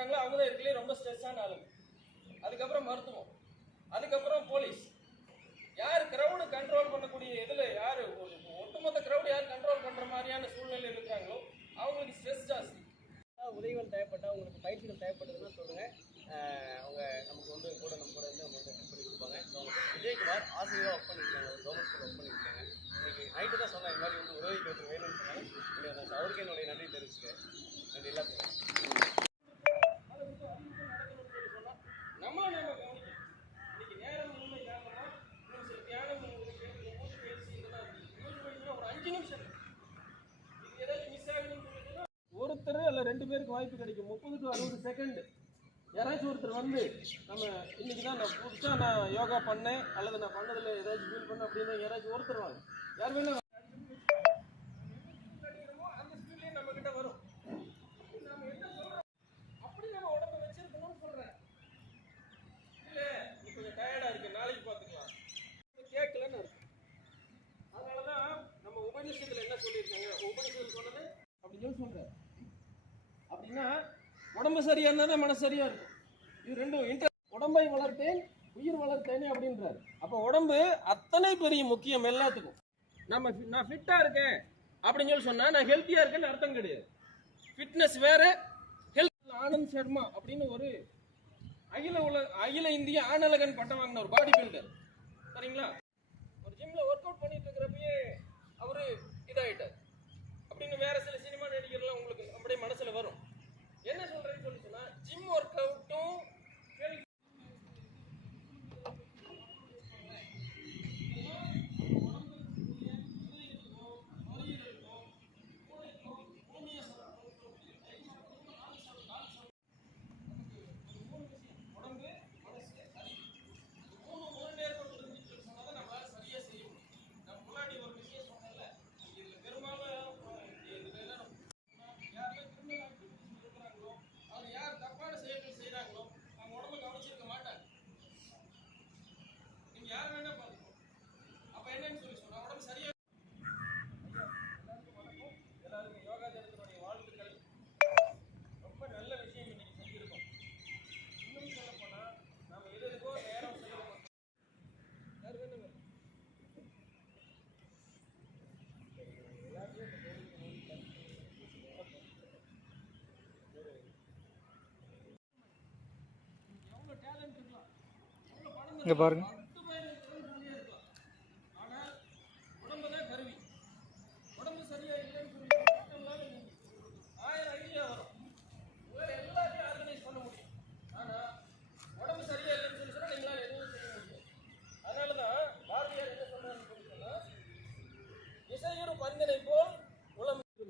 பண்ணுறாங்களோ அவங்க தான் இருக்கலே ரொம்ப ஸ்ட்ரெஸ்ஸான ஆளுங்க அதுக்கப்புறம் மருத்துவம். அதுக்கப்புறம் போலீஸ் யார் கிரௌடு கண்ட்ரோல் பண்ணக்கூடிய இதில் யார்? ஒட்டுமொத்த கிரௌடு யார் கண்ட்ரோல் பண்ணுற மாதிரியான சூழ்நிலையில் இருக்கிறாங்களோ அவங்களுக்கு ஸ்ட்ரெஸ் ஜாஸ்தி. உதவிகள் தேவைப்பட்டால் உங்களுக்கு பயிற்சிகள் தேவைப்பட்டதுன்னு சொல்லுங்கள் அவங்க நமக்கு வந்து கூட நம்ம கூட வந்து அவங்க ஹெல்ப் பண்ணி கொடுப்பாங்க. விஜயகுமார் ஆசிரியராக ஒர்க் பண்ணியிருக்காங்க. கவர்மெண்ட் ஸ்கூலில் ஒர்க் பண்ணியிருக்காங்க. இன்றைக்கி நைட்டு தான் சொன்னேன் இந்த மாதிரி வந்து உதவி உதவிக்கு வேணும்னு சொன்னாங்க. அவருக்கு என்னுடைய நன்றி தெரிவிச்சுக்கேன் நன்றி எல்லாத்துக்கும். ரெண்டு பேருக்கு வாய்ப்பு கிடைக்கும். முப்பது டு அறுபது செகண்ட் யாராச்சும் ஒருத்தர் வந்து நம்ம இன்னைக்கு தான் நான் புதுசாக நான் யோகா பண்ணேன் அல்லது நான் பண்ணதில் ஏதாச்சும் ஃபீல் பண்ணேன் அப்படின்னு யாராச்சும் ஒருத்தர் வாங்க. யார் வேணா அந்த ஸ்பீட்லேயே நம்ம கிட்ட வரும் நம்ம என்ன அப்படி நம்ம உடம்ப வச்சிருக்கணும்னு சொல்றேன் இல்ல நீ கொஞ்சம் டயர்டா இருக்கு நாளைக்கு பாத்துக்கலாம் கேட்கலன்னு இருக்கு அதனாலதான் நம்ம உபநிஷத்துல என்ன சொல்லியிருக்காங்க? உபநிஷத்துல சொன்னது? அப்படின்னு சொல்லி சொல்றாரு. அப்படின்னா உடம்பு சரியா இருந்தா தான் மனசு சரியா இருக்கும். இது ரெண்டும் inter- உடம்பை வளர்த்தேன் உயிர் வளர்த்தேனே அப்படின்றாரு. அப்ப உடம்பு அத்தனை பெரிய முக்கியம் எல்லாத்துக்கும். நம்ம நான் ஃபிட்டா இருக்கேன் அப்படின்னு சொல்லி சொன்னா நான் ஹெல்த்தியா இருக்கேன்னு அர்த்தம் கிடையாது. ஃபிட்னஸ் வேற ஹெல்த் ஆனந்த் சர்மா அப்படின்னு ஒரு அகில உல அகில இந்திய ஆனலகன் பட்டம் வாங்கின ஒரு பாடி பில்டர் சரிங்களா? ஒரு ஜிம்ல ஒர்க் அவுட் பண்ணிட்டு இருக்கிறப்பயே அவரு இதாயிட்டார். அப்படின்னு வேற சில சினிமா நடிகர்லாம் உங்களுக்கு அப்படியே மனசுல வரும். என்ன சொல்றேன்னு சொல்லி போல் பாருங்க.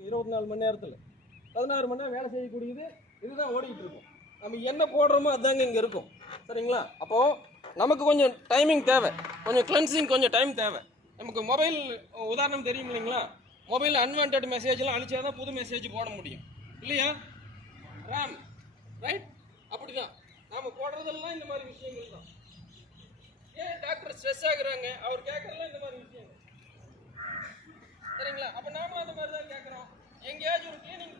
இருபத்தி நாலு மணி நேரத்தில் பதினாறு மணி நேரம் வேலை செய்யக்கூடியது இதுதான் ஓடிக்கிட்டு இருக்கும். நம்ம என்ன போடுறோமோ அதாங்க இங்கே இருக்கும். சரிங்களா? அப்போது நமக்கு கொஞ்சம் டைமிங் தேவை. கொஞ்சம் கிளென்சிங் கொஞ்சம் டைம் தேவை. நமக்கு மொபைல் உதாரணம் தெரியும் இல்லைங்களா? மொபைல் அன்வான்ட் மெசேஜ்லாம் அழிச்சா தான் புது மெசேஜ் போட முடியும். இல்லையா? ரேம் ரைட் அப்படிதான். நாம் போடுறதெல்லாம் இந்த மாதிரி விஷயங்கள் தான். ஏன் டாக்டர் ஸ்ட்ரெஸ் ஆகுறாங்க? அவர் கேட்கறதெல்லாம் இந்த மாதிரி விஷயங்கள். சரிங்களா? அப்போ நாமளும் அந்த மாதிரி தான் கேட்குறோம். எங்கேயாச்சும் ஒரு கிளீனிங்